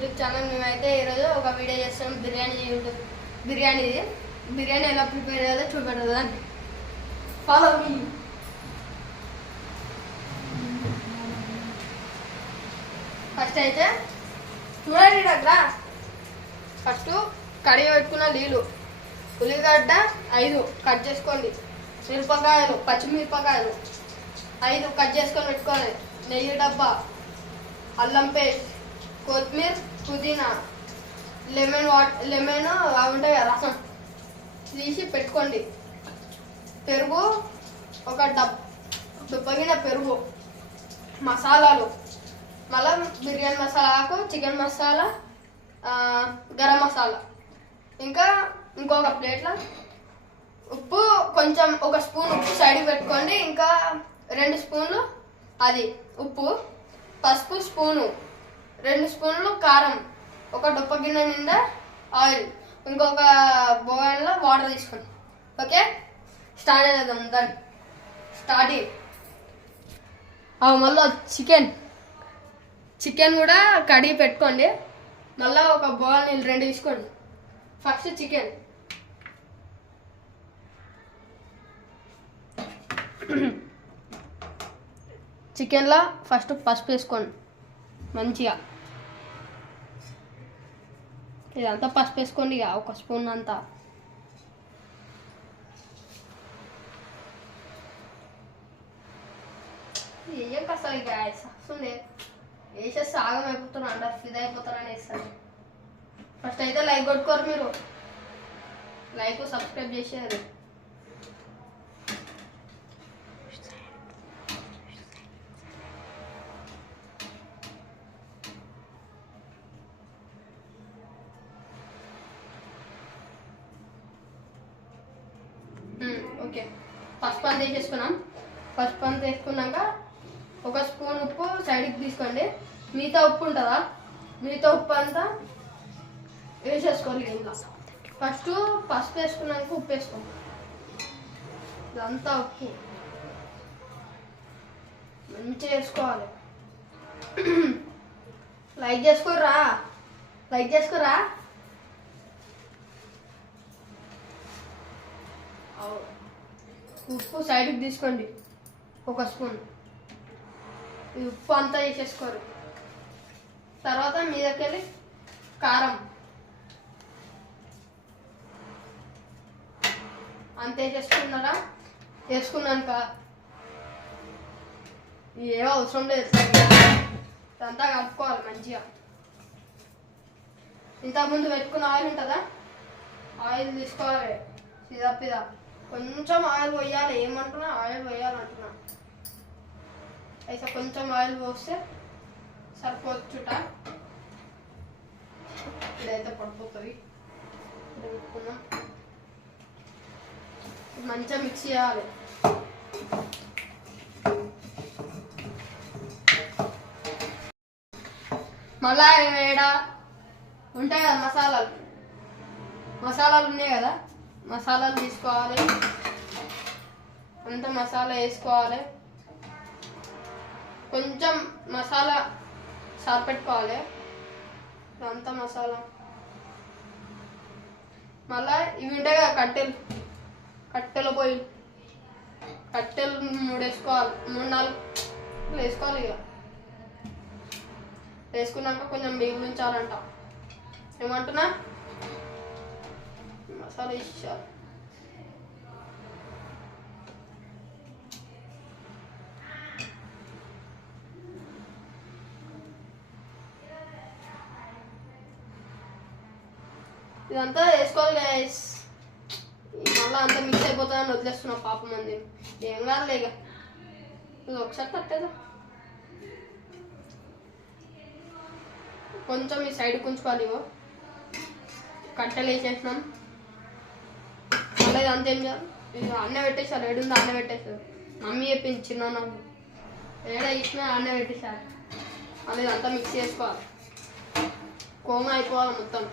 YouTube channel. మేమైతే ఈరోజు ఒక వీడియో చేస్తాం బిర్యానీ ఎలా ప్రిపేర్ చేయాలో చూపెడదాం. Follow me. ఫస్ట్ అయితే చూడండి దగ్గర ఫస్ట్ కడిగి పెట్టుకున్న నీళ్ళు, ఉల్లిగడ్డ 5 కట్ చేసుకోండి, మిరపకాయలు పచ్చిమిరపకాయలు 5 కట్ చేసుకొని పెట్టుకోవాలి, నెయ్యి డబ్బా, అల్లం పేస్ట్, కొత్తిమీర, పుదీనా, లెమన్ అవి ఉంటాయి కదా రసం తీసి పెట్టుకోండి. పెరుగు ఒక దుబ్బగిన పెరుగు, మసాలాలు, మళ్ళీ బిర్యానీ మసాలా ఆకు, చికెన్ మసాలా, గరం మసాలా, ఇంకా ఇంకొక ప్లేట్లో ఉప్పు కొంచెం, ఒక స్పూన్ ఉప్పు సైడ్కి పెట్టుకోండి. ఇంకా 2 స్పూన్లు అది ఉప్పు, పసుపు స్పూను, 2 స్పూన్లు కారం, ఒక డొప్ప గిన్నె నిండా ఆయిల్, ఇంకొక బౌల్లో వాటర్ తీసుకోండి. ఓకే, స్టార్ట్ చేద్దాం. దాన్ని స్టార్టింగ్ మళ్ళీ చికెన్ కూడా కడిగి పెట్టుకోండి. మళ్ళీ ఒక బౌల్ నీళ్ళు 2 తీసుకోండి. ఫస్ట్ చికెన్లో ఫస్ట్ పసుపు వేసుకోండి మంచిగా. ఇదంతా పసుపు వేసుకోండి, ఇక ఒక స్పూన్ అంతా. ఏం కష్టం ఇక వస్తుంది, వేసేస్తే ఆగం అయిపోతారు, అండర్ ఫిదా అయిపోతారని వేస్తాను. ఫస్ట్ అయితే లైక్ కొట్టుకోరు, మీరు లైక్ సబ్స్క్రైబ్ చేసేది. ఓకే, పసుపు అంతా వేసేసుకున్నాం. పసుపు అంతా వేసుకున్నాక ఒక స్పూన్ ఉప్పు సైడ్కి తీసుకోండి. మిగతా ఉప్పు ఉంటుందా, మిగతా ఉప్పు అంతా వేసేసుకోవాలి. ఇంకా ఫస్ట్ పసుపు వేసుకున్నాక ఉప్పు వేసుకోండి. ఇదంతా ఉప్పు మంచిగా వేసుకోవాలి. లైక్ చేసుకోరా. ఉప్పు సైడ్కి తీసుకోండి, ఒక స్పూన్. ఈ ఉప్పు అంతా వేసేసుకోరు. తర్వాత మీదకెళ్ళి కారం అంత వేసేసుకున్నారా. వేసుకున్నాక ఏమో అవసరం లేదు, ఇదంతా కలుపుకోవాలి మంచిగా. ఇంతకుముందు పెట్టుకున్న ఆయిల్ ఉంటుందా, ఆయిల్ తీసుకోవాలి. పిదా కొంచెం ఆయిల్ పోయాలి. ఏమంటున్నా, ఆయిల్ పోయాలంటున్నా. అయితే కొంచెం ఆయిల్ పోస్తే సరిపోచుట. ఇదైతే పడిపోతుంది. పెట్టుకున్నాం, మంచిగా మిక్స్ చేయాలి. మళ్ళా ఏడా ఉంటాయి కదా మసాలాలు ఉన్నాయి కదా, మసాలాలు తీసుకోవాలి. అంత మసాలా వేసుకోవాలి. కొంచెం మసాలా సాపెట్టుకోవాలి. అంత మసాలా మళ్ళా ఇవి ఉంటాయి కదా కట్టెలు పోయి కట్టెలు 3 వేసుకోవాలి, 3-4 వేసుకోవాలి. ఇక వేసుకున్నాక కొంచెం మిగిలి ఉంచాలంట. ఏమంటున్నా, మసాలా వేసేయాలి. ఇదంతా వేసుకోవాలి గైస్. మళ్ళీ అంతా మిక్స్ అయిపోతుందని వదిలేస్తున్నా పాపం మంది. ఏం కాదులే, ఇక ఇది ఒకసారి కట్టేదా. కొంచెం ఈ సైడ్ ఉంచుకోవాలి. ఇగో కట్టెలు వేసేసినాం. మళ్ళీ ఇది అంతేం కాదు, ఇది అన్నే పెట్టేశారు. ఏడుందో అన్నే పెట్టేశారు. మమ్మీ చెప్పింది చిన్న నాకు, ఏడా ఇచ్చినా అన్నే పెట్టేశారు. మళ్ళీ ఇదంతా మిక్స్ చేసుకోవాలి. కోమ అయిపోవాలి మొత్తం.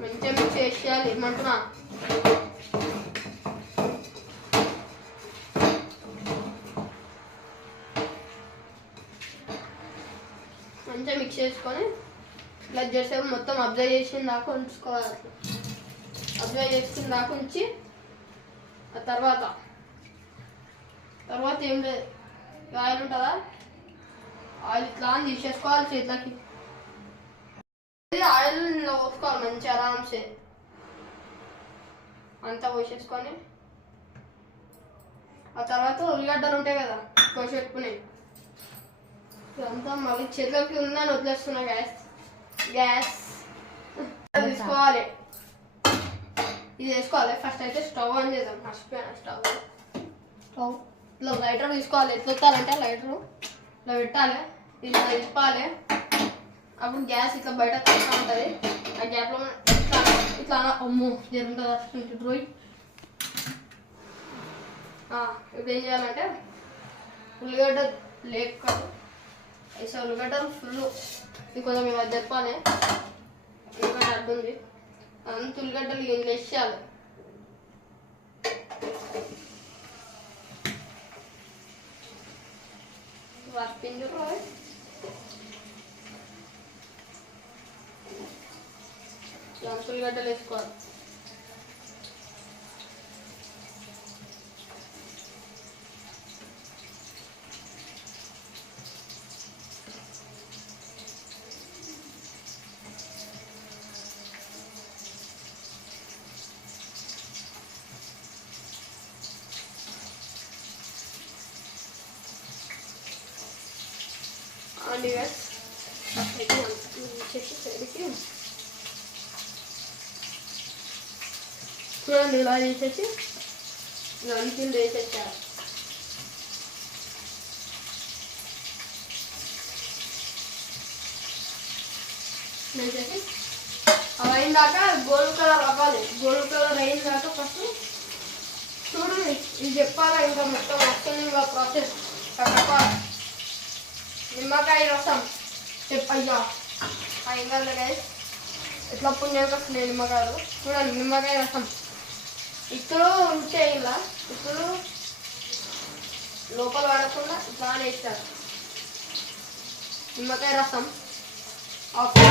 మంచిగా మిక్స్ చేసేయాలి. ఏమంటున్నా, మంచిగా మిక్స్ చేసుకొని ఇట్లా చేసేపు మొత్తం అబ్జర్వ్ చేసిన దాకా ఉంచుకోవాలి. అబ్జర్వ్ చేసుకున్న దాకా ఉంచి ఆ తర్వాత ఏం లేదు, ఆయిల్ ఉంటుందా, ఆయిల్ ఇట్లా అని తీసేసుకోవాలి చేతులకి. ఆయిల్ ఇలా పోసుకోవాలి మంచిగా ఆరామ్సే అంతా పోసేసుకొని ఆ తర్వాత ఉల్లిగడ్డలు ఉంటాయి కదా కోసి పెట్టుకునేవి ఇదంతా మళ్ళీ చేతులకి ఉందని వదిలేస్తున్నా. గ్యాస్ తీసుకోవాలి, ఇది వేసుకోవాలి. ఫస్ట్ అయితే స్టవ్ ఆన్ చేద్దాం. మర్చిపోయాను స్టవ్ ఇట్లా లైటర్ తీసుకోవాలి. ఎట్లా వస్తారంటే లైటర్ ఇట్లా పెట్టాలి, ఇట్లా తిప్పాలి. అప్పుడు గ్యాస్ ఇట్లా బయట తక్కువ ఉంటుంది. ఆ గ్యాప్లో ఇట్లా అమ్మో జరుగుతుంది రోయి. ఇప్పుడు ఏం చేయాలంటే ఉల్లిగడ్డ లేక వేసే ఉల్లిగడ్డలు ఫుల్ కొంచెం మేము అది తెప్పాలి. ఉల్లిగడ్డ అడ్డుంది అంత ఉల్లిగడ్డలు ఏం వేసేయాలి. పింజరు అంత ఉల్లిగడ్డలు వేసుకోవాలి. ఆనియన్స్ చూడండి ఇలా వేసేసి అంతింది వేసేసారు. వేసేసి అవి అయిన దాకా గోల్డ్ కలర్ అవ్వాలి. గోల్డ్ కలర్ అయిన దాకా ఫస్ట్ చూడండి ఇది చెప్పాలా ఇంకా మొత్తం వస్తుంది ఇంకా ప్రాసెస్ చెప్పాలి. నిమ్మకాయ రసం చెప్పయ్యా అయిందా గైస్ ఎట్లా పుణ్యానికి వస్తున్నాయి నిమ్మకాయలు. చూడండి నిమ్మకాయ రసం ఇప్పుడు ఉంటే ఇలా ఇప్పుడు లోపల పడకుండా ఇట్లా వేస్తారు. నిమ్మకాయ రసం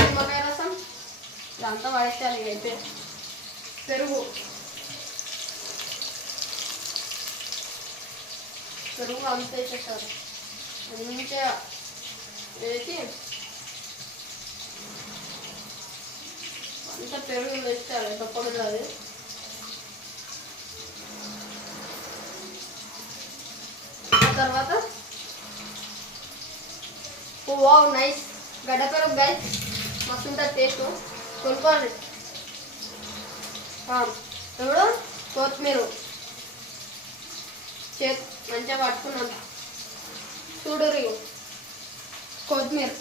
నిమ్మకాయ రసం ఇదంతా పడేస్తారు. అయితే పెరుగు అంతా వేసేస్తారు. మంచిగా వేసి అంతా పెరుగు వేస్తారు. తప్పకుండా అది తర్వాత వావ్ నైస్ గడ్డ పెరుగు గైస్ మస్తు ఉంటుంది టేస్ట్. కొనుక్కోండి. ఇప్పుడు కొత్తిమీర మంచిగా పట్టుకున్నాం. చూడరు కొత్తిమీర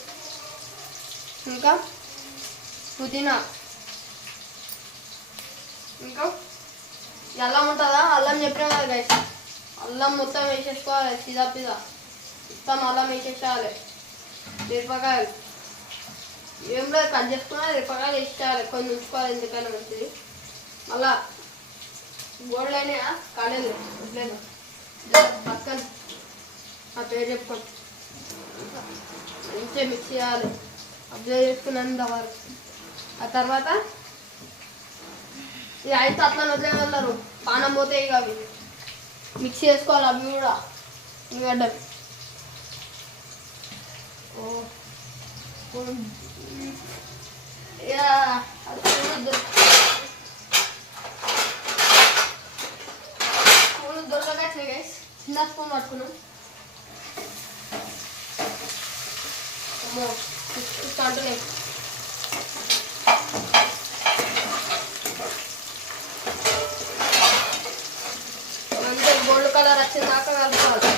ఇంకా పుదీనా ఇంకా అల్లం ఉంటుందా, అల్లం చెప్పినా కదా గైస్ అల్లం మొత్తం వేసేసుకోవాలి. పిజ్జా మొత్తం అల్లం వేసేసేయాలి. మిరపకాయలు ఏం లేదు కట్ చేసుకున్నా మిరపకాయలు వేసేయాలి. కొన్ని ఉంచుకోవాలి ఎందుకైనా మంచిది. మళ్ళా గోడలైనా కడలు వద్లేదు పక్కన ఆ పేరు చెప్పుకోండి. మంచిగా మిక్స్ చేయాలి. అబ్జర్వ్ చేసుకున్నంత వరకు. ఆ తర్వాత ఇది అయితే అట్లా వదిలేయగలరు పానం పోతే ఇక అవి మిక్స్ చేసుకోవాలి. అవి కూడా ఉల్లిగడ్డలు స్పూన్ దొరకట్లే గైస్ చిన్న స్పూన్ పట్టుకున్నాం. కంటున్నాయి మంచిగా గోల్డ్ కలర్ వచ్చిన దాకా కలుపుకోవాలి.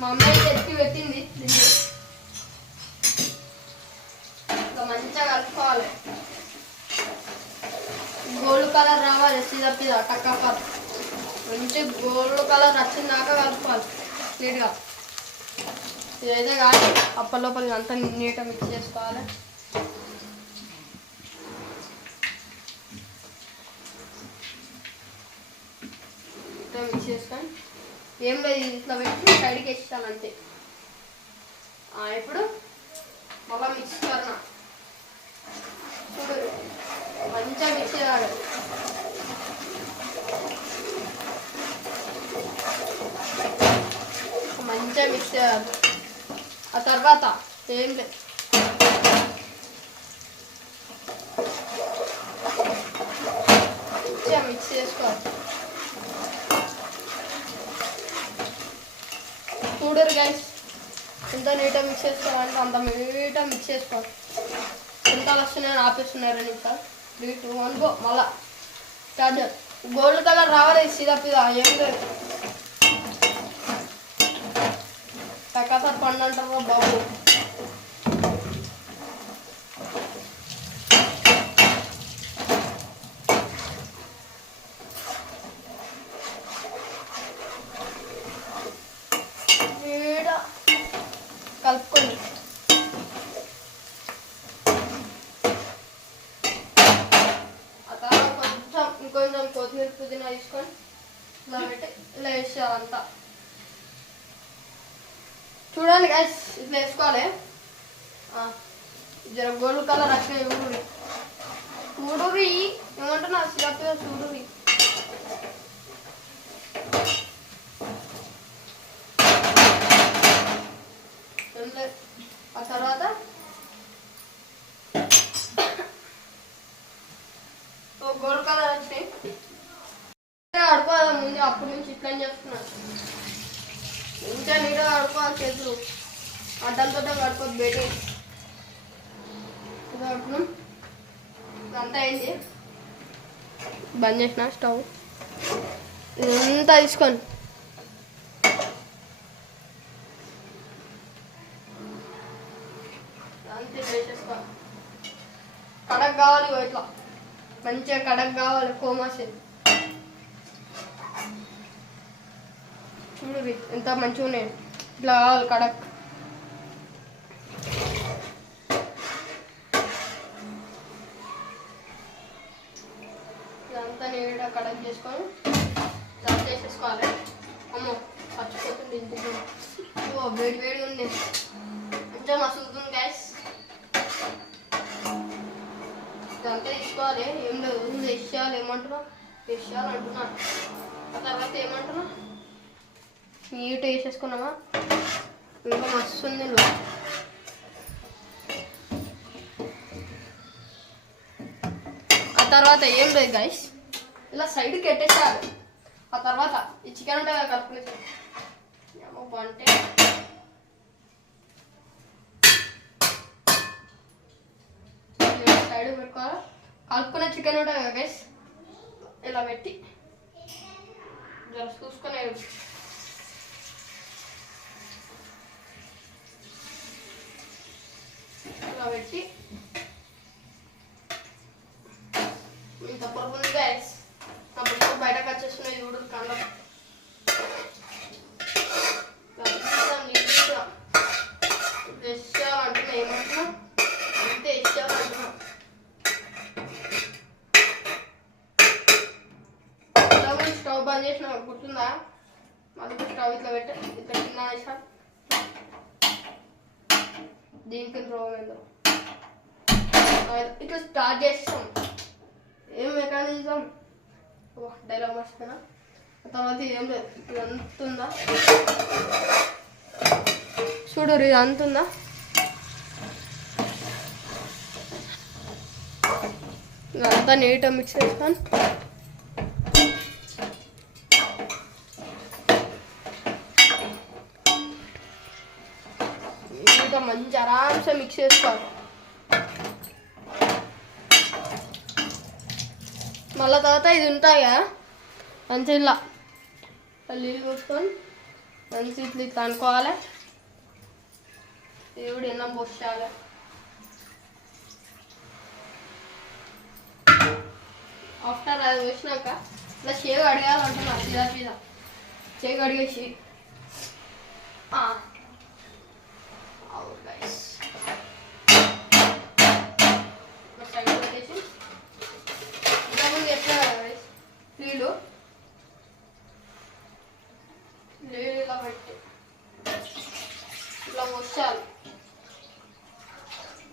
మా అమ్మాయి ఎత్తి పెట్టింది దీన్ని మంచిగా కలుపుకోవాలి. గోల్డ్ కలర్ రావాలి. సిదప్పిదా టక్క మంచి గోల్డ్ కలర్ వచ్చిన దాకా కలుపుకోవాలి స్పీడ్గా. ఇదైతే కాదు అప్పలోపల అంతా నీట్గా మిక్స్ చేసుకోవాలి. మిక్స్ చేసుకొని ఏం లేదు ఇట్లా పెట్టి సైడ్కి వేసేసాను అంతే. ఇప్పుడు మళ్ళీ మిక్స్ కన్నా చూడు మంచిగా మిక్స్ చేయాలి. మంచిగా మిక్స్ చేయాలి. ఆ తర్వాత ఏం లేదు మంచిగా మిక్స్ చేసుకోవాలి. చూడరు గైస్ ఎంత నీట్గా మిక్స్ చేసుకోవాలంటే అంత నీట్గా మిక్స్ చేసుకోవాలి. ఎంత వస్తున్నాయని ఆపేస్తున్నారని ఇంకా 3, 2, 1 గో. మళ్ళా చార్జర్ గోల్డ్ కలర్ రావాలి సిదా ఏం లేదు. టకాసారి పండు అంటారు బాబు. కలుపుకొని ఆ తర్వాత ఇంకొంచెం కొత్తిమీర పుదీనా తీసుకొని ఇలా పెట్టి ఇలా వేసేయాలంతా. చూడండి గైస్ ఇట్లా వేసుకోవాలి. జర గోల్డ్ కలర్ వచ్చినాయి చూడురి ఏమంటున్నా సిరప్ చూడురి. ఆ తర్వాత గోల్డ్ కలర్ వచ్చినాయి ఆడుకోవాలి. ముందు అప్పటి నుంచి ఇట్లా చేస్తున్నాను. ఇంకా నీట్గా ఆడుకోవాలి. చేతులు అడ్డంతో కడుకోవద్దు బయట కడుపున్నాం. ఇదంతా అయింది. బంద్ చేసిన స్టవ్. ఇదంతా తీసుకొని అంతే వేసేసుకోవాలి. కడక్ కావాలి ఇట్లా మంచిగా కడక్ కావాలి. కోమాసి చూడు ఎంత మంచిగా ఉన్నాయి. ఇట్లా కావాలి కడక్. ఇదంతా నీట్గా కడక్ చేసుకొని దాన్ని చేసేసుకోవాలి. అమ్మో పచ్చిపోతుంది ఇంటికి. వేడి ఉంది కొంచెం మసులుతుంది గ్యాస్. ఇదంతా తీసుకోవాలి. ఏం లేదు వేసేయాలి. ఏమంటున్నా వేసేయాలి అంటున్నా. ఆ తర్వాత ఏమంటున్నా నీట్ వేసేసుకున్నామా ఇంకా మస్తు ఉంది. ఆ తర్వాత ఏం లేదు గైస్ ఇలా సైడ్కి పెట్టేసేయాలి. ఆ తర్వాత ఈ చికెన్ ఉంటుంది కదా కలుపుకునేసి అంటే సైడ్ పెట్టుకోవాలి. కలుపుకునే చికెన్ ఉంటుంది కదా గైస్ ఇలా పెట్టి జర చూసుకునే ఇలా పెట్టి ఇంత పొరుగు ఉంది గైస్. అప్పుడు బయటకు వచ్చేస్తున్నాయి చూడు కండం. వేసేయాలంటున్నా ఏమంటున్నా అంతే వేసేయాలంటున్నా. స్టవ్ బంద్ చేసిన గుర్తుందా? మళ్ళీ స్టవ్ ఇట్లా పెట్ట ఇట్లా చిన్న వేసా దీనికి రోగం ఇట్లా స్టార్ట్ చేస్తాం. ఏం మెకానిజం డైలాగ్ మర్చిపోయినా. తర్వాత ఏం లేదు ఇది అంతుందా చూడు ఇది అంతుందా. ఇదంతా నీట్గా మిక్స్ చేస్తాను. ఇంకా మంచి ఆరామ్సే మిక్స్ చేసుకోవాలి. మళ్ళీ తర్వాత ఇది ఉంటాయి కదా మంచి ఇలా నీళ్ళు పోసుకొని మంచి ఇట్లా ఇట్లా అనుకోవాలి. దేవుడు ఎన్నం పోసేయాలి. ఆఫ్టర్ అది వేసినాక ఇలా చేయి అడగాలంటున్నా సీదా సీదా చేయి అడిగేసి నీళ్ళు ఇలా పెట్టి ఇట్లా పోసాలి.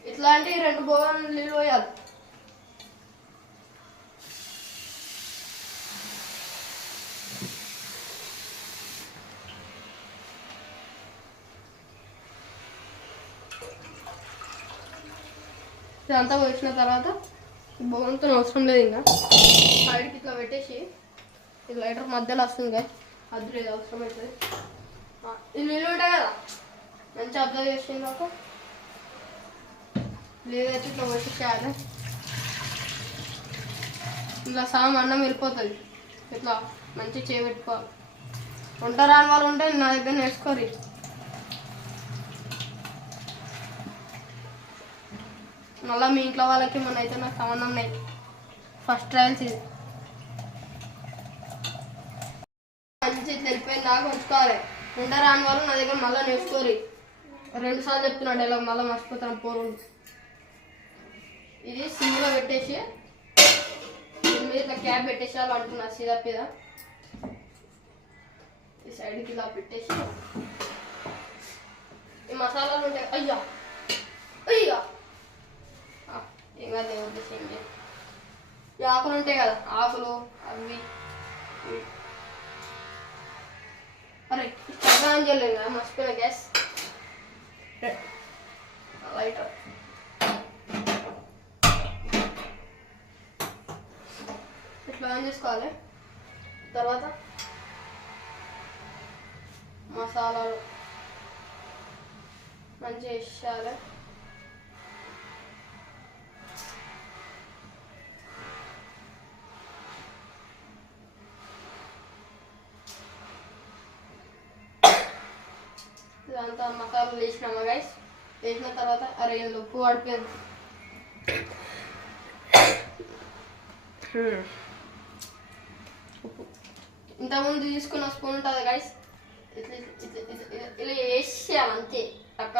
ఇట్లాంటి 2 బోగాలు నీళ్ళు పోయాలి. ఇదంతా పోసిన తర్వాత బోగంతో అవసరం లేదు, ఇంకా సైడ్కి ఇట్లా పెట్టేసి ఇది లైటర్ మధ్యలో వస్తుంది కదా, అది లేదు అవసరం అవుతుంది. ఇది నీళ్ళు ఉంటాయి కదా, మంచిగా అబ్జర్వ్ చేసింది ఒక లేదైతే ఇట్లా వచ్చేసేయాలి. ఇట్లా సగం అన్నం వెళ్ళిపోతుంది. ఇట్లా మంచిగా చేయబెట్టుకోవాలి. వంట రాని వాళ్ళు ఉంటే నా దగ్గర నేర్చుకోరు. మళ్ళీ మీ ఇంట్లో వాళ్ళకి మన అయితే నాకు సంబంధం లేదు. ఫస్ట్ ట్రయల్స్ ఇది. మంచి తెలిపోయిన దాకా ఉంచుకోవాలి. వంట రాని వాళ్ళు నా దగ్గర మళ్ళీ నేర్చుకోరు. 2 సార్లు చెప్తున్నాడు ఇలా, మళ్ళీ మర్చిపోతాను పోరు. ఇది సిమ్లో పెట్టేసి దీని మీద ఇట్లా క్యాప్ పెట్టేసాలి అనుకున్నా సీదా మీద. ఈ సైడ్కి ఇలా పెట్టేసి ఈ మసాలాలు ఉంటాయి. అయ్యా అయ్యా ఏం కాదు, వదిలేసేయండి. ఈ ఆకులు ఉంటాయి కదా, ఆకులు అవి అరే స్టవ్ చేయలేదు కదా, మర్చిపోయిన గ్యాస్ లైటర్. ఇట్లా ఆన్ చేసుకోవాలి. తర్వాత మసాలాలు మంచిగా వేసేయాలి. ఇదంతా మసాలాలు వేసినామా గైస్. వేసిన తర్వాత అరే ఇందులో ఉప్పు పడిపోయింది. ఉప్పు ఇంతకుముందు తీసుకున్న స్పూన్ ఉంటుంది గైస్, ఇలా వేసేయాలి అంతే. టక్క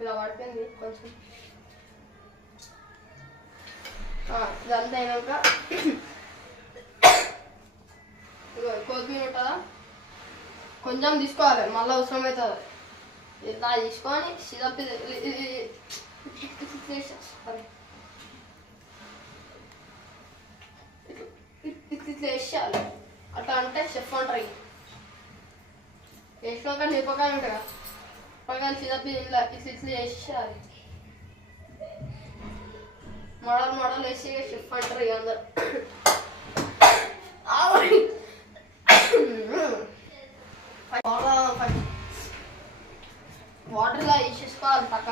ఇలా పడిపోయింది కొంచెం. ఇదంతా అయినాక కొత్తిమీర ఉంటుందా కొంచెం తీసుకోవాలి, మళ్ళీ అవసరం అవుతుంది. ఇట్లా తీసుకొని సిరప్ ఇట్లా వేసేయాలి. అట్లా అంటే చెఫ్ అంటారు. వేసినాక మిరపకాయ ఉంటుంది కదా, మిరపకాయలు సిరప్ ఇట్లా ఇట్లా వేసేయాలి. మోడల్ వేసి చెఫ్ అంటారు అందరు. వాటర్ ఇలా వేసేసుకోవాలి. టక్క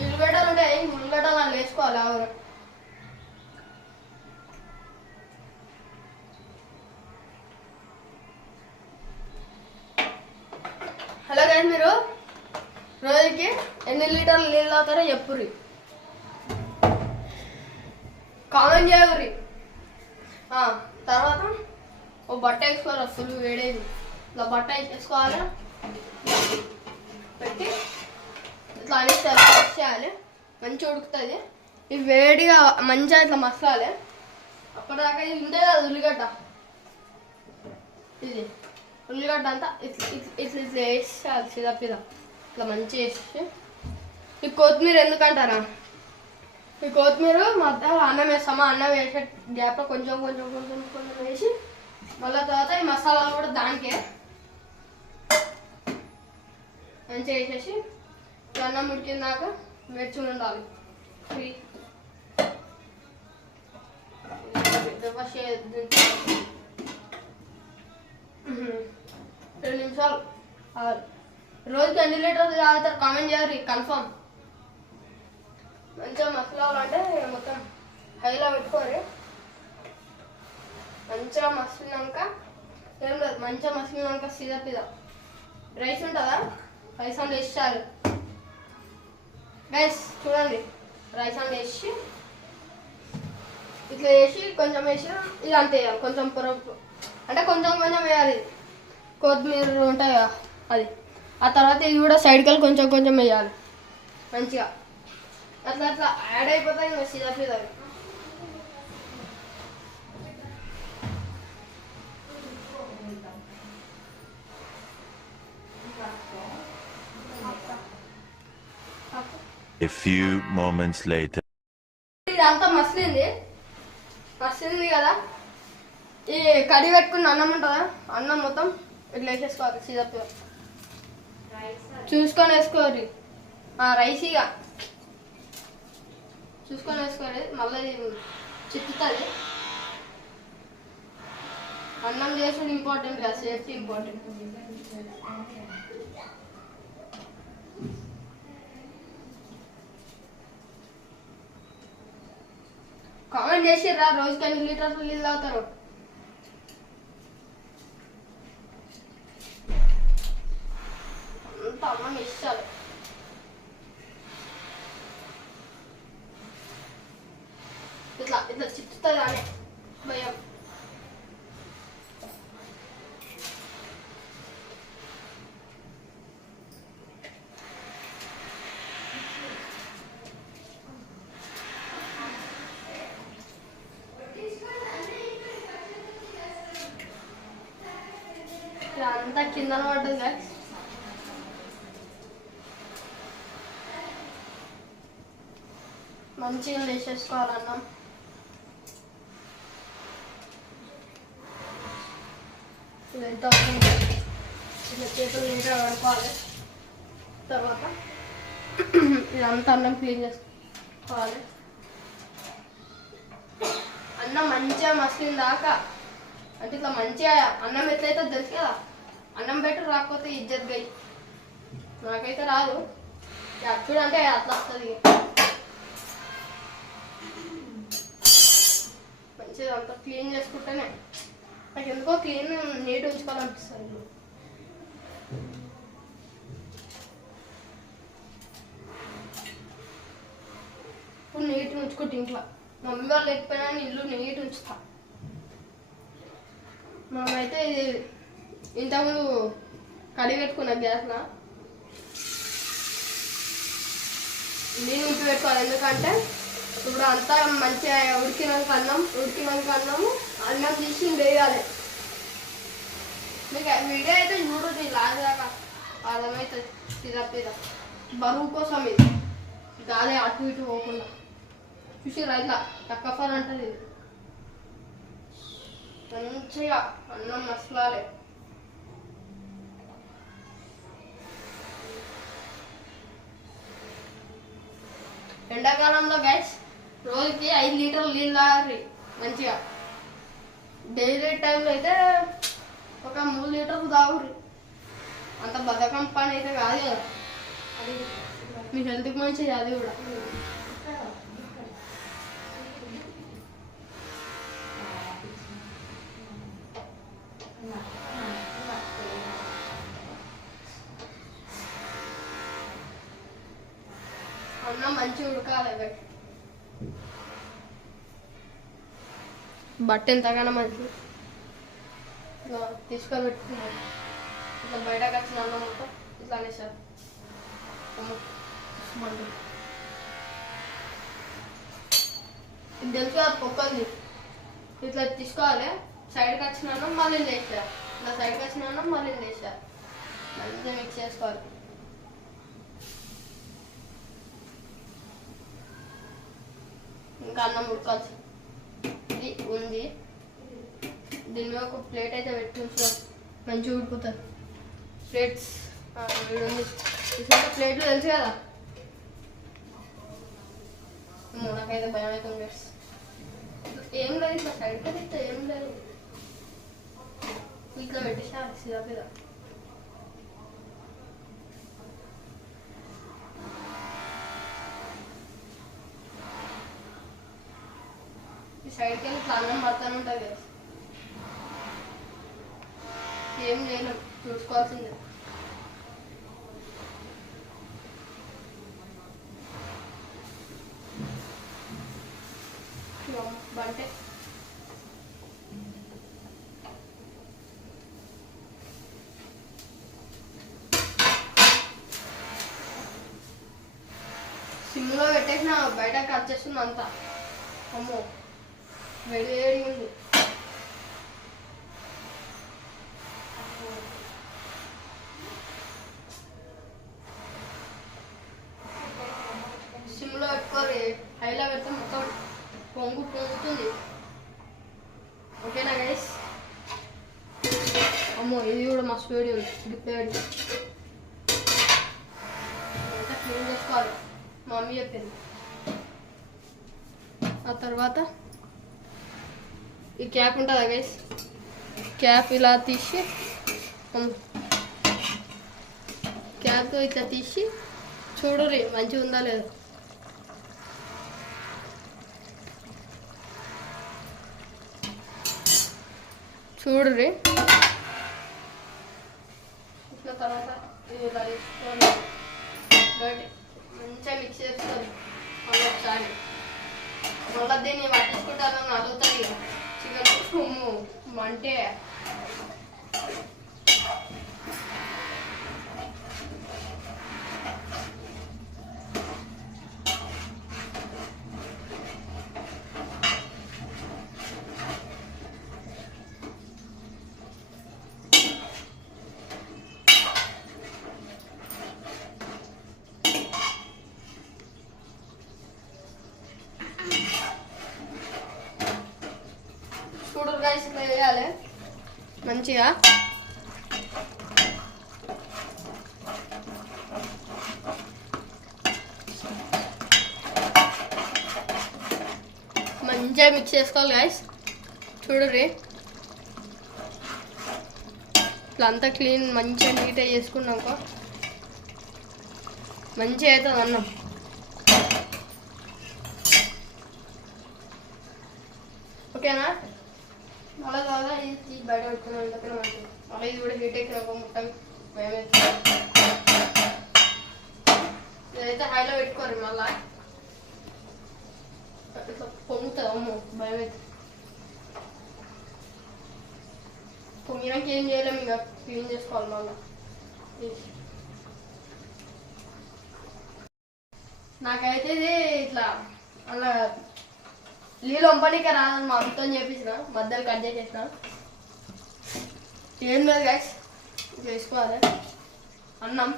ఉల్లిగడ్డలు ఉంటాయి, ఉల్లిగడ్డలు అని వేసుకోవాలి. ఎవరు హలో గైస్, మీరు రోజుకి ఎన్ని లీటర్లు నీళ్ళు తాగుతారో చెప్పుర్రి, కామెంట్ చేయర్రి. తర్వాత ఓ బట్ట వేసుకోవాలి, ఫుల్ వేడేది. ఇట్లా బట్ట వేసేసుకోవాలి, పెట్టి ఇట్లా అన్ని చేయాలి. మంచిగా ఉడుకుతుంది. ఇది వేడిగా మంచిగా ఇట్లా మసాలి. అప్పటిదాకా ఇది ఉండే కదా ఉల్లిగడ్డ, ఇది ఉల్లిగడ్డ అంతా ఇట్లా ఇట్లా ఇట్లా వేసేయాలి. సిదపిద ఇట్లా మంచిగా వేసి ఈ కొత్తిమీర ఎందుకంటారా, ఈ కొత్తిమీర మధ్యలో అన్నం వేస్తామా, అన్నం వేసే గ్యాప్లో కొంచెం కొంచెం కొంచెం కొంచెం వేసి మళ్ళీ తర్వాత ఈ మసాలాలు కూడా దానికే మంచిగా వేసేసి అన్నం ఉడికిందాక వేచి ఉండాలి. 2 నిమిషాలు. రోజుకి ఎన్ని లీటర్లు తాగుతారు కామెంట్ చేయరు, కన్ఫర్మ్. మంచిగా మసాలాలు అంటే మొత్తం హైలో పెట్టుకోరు. మంచిగా మసిలినాక ఏం లేదు, మంచిగా మసిలినాక సిద రైస్ ఉంటుందా, రైస్ అండ్ వేసేయాలి. రైస్ చూడండి, రైస్ అండ్ వేసి ఇట్లా వేసి కొంచెం వేసి ఇది అంతే వేయాలి. కొంచెం అంటే కొంచెం కొంచెం వేయాలి. కొత్తిమీర ఉంటాయి కదా అది. ఆ తర్వాత ఇది కూడా సైడ్కి వెళ్ళి కొంచెం కొంచెం వేయాలి మంచిగా. అట్లా అట్లా యాడ్ అయిపోతాయి ఇంకా సిదా A few moments later. ఇదంతా మసిలింది కదా. ఈ కడి పెట్టుకున్న అన్నం ఉంటుందా, అన్నం మొత్తం ఇట్లా వేసేసుకోవాలి. సీదప్పు చూసుకొని వేసుకోవాలి. రైస్ ఇక చూసుకొని వేసుకోవాలి. మళ్ళీ చిక్కుతుంది. అన్నం చేసుడు ఇంపార్టెంట్ కదా, సేఫ్టీ ఇంపార్టెంట్. కామెంట్ చేసిర్రా రోజుకి ఎన్ని లీటర్స్ నీళ్ళు తాగుతారు? అంత అమ్మని ఇస్తారు. ఇట్లా ఇట్లా చిట్టుతుంది అని భయం. అంతా కింద పడ్డది కదా. మంచిగా వేసేసుకోవాలి అన్నం. ఇదంతా ఇలా చేతులు నీట్గా కడుకోవాలి. తర్వాత ఇదంతా అన్నం క్లీన్ చేసుకోవాలి. అన్నం మంచిగా మసిలిన దాకా, అంటే ఇట్లా మంచిగా అన్నం ఎట్లయితే తెలుసు కదా. అన్నం బెటర్ రాకపోతే ఇజ్జత్ గై. నాకైతే రాదు. చూడంటే అట్లా వస్తుంది. మంచిగా అంతా క్లీన్ చేసుకుంటేనే నాకు ఎందుకో క్లీన్ నీట్ ఉంచుకోవాలనిపిస్తుంది. ఇప్పుడు నీట్గా ఉంచుకుంటే ఇంట్లో మమ్మీ వాళ్ళు లేకపోయినా ఇల్లు నీట్ ఉంచుతా. మేమైతే ఇది ఇంతకుముందు కడిగి పెట్టుకున్నా గ్యాస్లో. నేను ఇంటి పెట్టుకోవాలి. ఎందుకంటే ఇప్పుడు అంతా మంచిగా ఉడికినాక అన్నం తీసి వేయాలి. మీకు వీడియో అయితే చూడదు లాగాక అర్థమవుతుంది. సిరప్ బరువు కోసం ఇది గాలి అటు ఇటు పోకుండా చూసి రైట్లా తక్కువ అంటది. మంచిగా అన్నం మసలాలి. ఎండాకాలంలో గైస్ రోజుకి 5 లీటర్లు నీళ్ళు తాగాలి మంచిగా. డైలీ టైంలో అయితే ఒక 3 లీటర్లు తాగురి. అంత బద్ధకం పని అయితే కాదు కదా. అది మీ హెల్త్కి మంచిది. అది కూడా అన్నం మంచిగా ఉడకాలి. బట్ట ఎంతగానో మంచి తీసుకొని పెట్టుకున్నాను. ఇట్లా బయటకు వచ్చిన అన్నం మొత్తం ఇట్లా అనేసారు. ఇది తెలుసు అది పొక్కది. ఇట్లా తీసుకోవాలి. సైడ్కి వచ్చిన అన్నం మళ్ళీ వేసారు. ఇట్లా సైడ్కి వచ్చిన అన్నం మళ్ళీ వేసారు. మంచిగా మిక్స్ చేసుకోవాలి. ఇంకా అన్నం ఉడకాల్సి ఉంది. దీని మీద ఒక ప్లేట్ అయితే పెట్టుకుంటాం. మంచిగా ఉడుకుతుంది. ప్లేట్స్ ఉంది. ప్లేట్లు తెలుసు కదా. నాకైతే భయం అవుతుంది. ఏం లేదు. ఇట్లా సైడ్కి అయితే ఏం లేదు. ఇట్లా పెట్టేసారు సిరప్ మీద. సైడ్కి వెళ్ళి ఇట్లా అన్నం పడుతూనే ఉంటుంది కదా. ఏం లేదు, చూసుకోవాల్సిందే. బంటే సిమ్లో పెట్టేసిన బయటకు వచ్చేస్తుంది అంతా. అమ్మో వేడి వేడి ఉంది. అమ్మో ఇది కూడా మస్తు వేడి ఉంది, గిఫ్ట్ వేడి. అంతా క్లీన్ చేసుకోవాలి, మా మమ్మీ చెప్పింది. ఆ తర్వాత ఈ క్యాప్ ఉంటుందా గైస్, క్యాప్ ఇలా తీసి క్యాప్తో ఇట్లా తీసి చూడరు మంచిగా ఉందా లేదా. చూడరి ఇట్లా. తర్వాత ఇది ఇలా తీసుకొని మంచిగా మిక్స్ చేస్తుంది. మళ్ళీ ఒకసారి మళ్ళీ దీన్ని పట్టించుకుంటారని అడుగుతుంది. చికెన్ అంటే చూడరు గైస్, ఇట్లా వేయాలి మంచిగా. మంచిగా మిక్స్ చేసుకోవాలి గైస్. చూడరి ఇట్లా అంతా క్లీన్ మంచిగా నీట్గా చేసుకున్నాక మంచిగా అవుతుంది అన్నం. ఓకేనా? మళ్ళీ తర్వాత ఇది తీసి బయట పెట్టుకున్నాం. ఎందుకంటే మంచిది. మళ్ళీ ఇది కూడా హీట్ ఎక్కినాక మొత్తం భయం అవుతుంది. ఇదైతే హైలో పెట్టుకోరు, మళ్ళా ఇట్లా పొంగుతుంది. అమ్మో భయం అవుతుంది. పొంగినాక ఏం చేయలేము, ఇక క్లీన్ చేసుకోవాలి మళ్ళీ. నాకైతే ఇది ఇట్లా అలా నీళ్ళు వంపనిక రాదని మా అమ్మతో చేపించిన, మధ్యలో కట్ చేసేసిన. ఏం లేదు గైస్, వేసుకోవాలి అన్నం.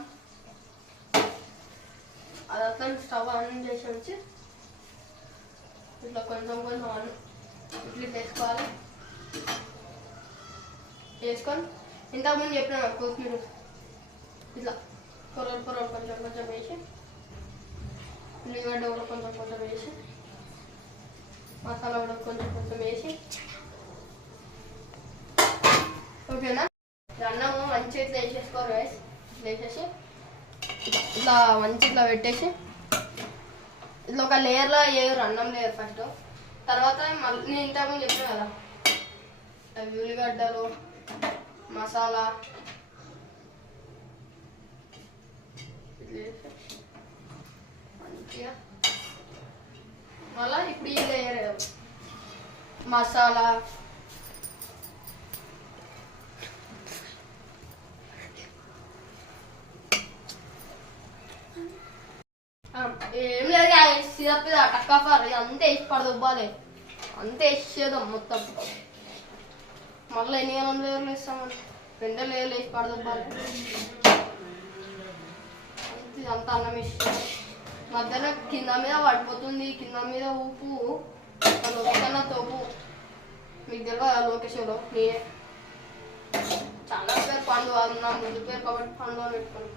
అది అట్లా స్టవ్ ఆన్ చేసి వచ్చి ఇట్లా కొంచెం కొంచెం అన్నం ఇట్లా వేసుకోవాలి. వేసుకొని ఇంతకుముందు చెప్పిన కొత్తిమీర ఇట్లా పొరలు పొరలు కొంచెం కొంచెం వేసి, ఉల్లిగడ్డ కూడా కొంచెం కొంచెం వేసి, మసాలా కూడా కొంచెం కొంచెం వేసి. ఓకేనా? అన్నము మంచిగా ఇట్లా వేసేసుకోవాలి రైస్. ఇట్లా వేసేసి ఇట్లా మంచిగా ఇట్లా పెట్టేసి ఇట్లా ఒక లేయర్లో వేయరు, అన్నం లేయర్ ఫస్ట్. తర్వాత మళ్ళీ నేను ఇంతకుముందు చెప్పాను కదా, అవి ఉల్లిగడ్డలు మసాలా మంచిగా. మళ్ళీ ఇప్పుడు ఈ లేయర్ మసాలా ఏం లేదు, సిరప్ టక్కాఫర్ అంతే వేసి పడదొబ్బాలి, అంతే వేసేదాం మొత్తం. మళ్ళీ ఎన్ని గణం లేయర్లు వేస్తామని 2 లేయర్లు వేసి పడదొబ్బాలి. ఇదంతా అన్నం వేసి మధ్యలో కింద మీద పడిపోతుంది, కింద మీద ఉప్పు లోకన్నా తోపు. మీకు తెలియదు లొకేషన్లో నేనే చాలా పేరు పండు అన్న ముందు పేరు కాబట్టి పండు అని పెట్టుకున్నాను.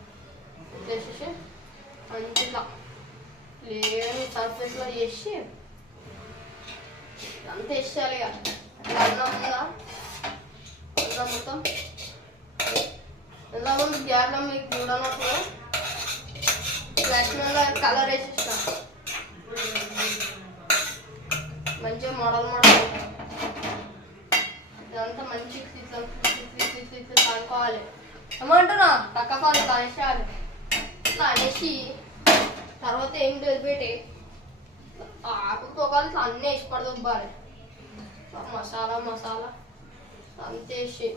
వేసేసి మంచిగా లేని సర్ఫేస్లో వేసి అంత వేసేయాలి. ఇక అన్నం ఉందా అన్నం మొత్తం ఎలా ఉంది గ్యాప్లో మీకు చూడనప్పుడు లక్ష్మణ్లో కలర్ వేసేసిన మంచిగా మోడల్ మోడల్ ఇదంతా మంచి ఇట్లా కనుక్కోవాలి. ఏమంటున్నా తక్కువ ఇట్లా అనేసేయాలి. ఇట్లా అనేసి తర్వాత ఏం తెలిపెట్టి ఆకుతో కానీ ఇట్లా అన్నీ వేసి పడదొబ్బాలి. మసాలా మసాలా అంతేసి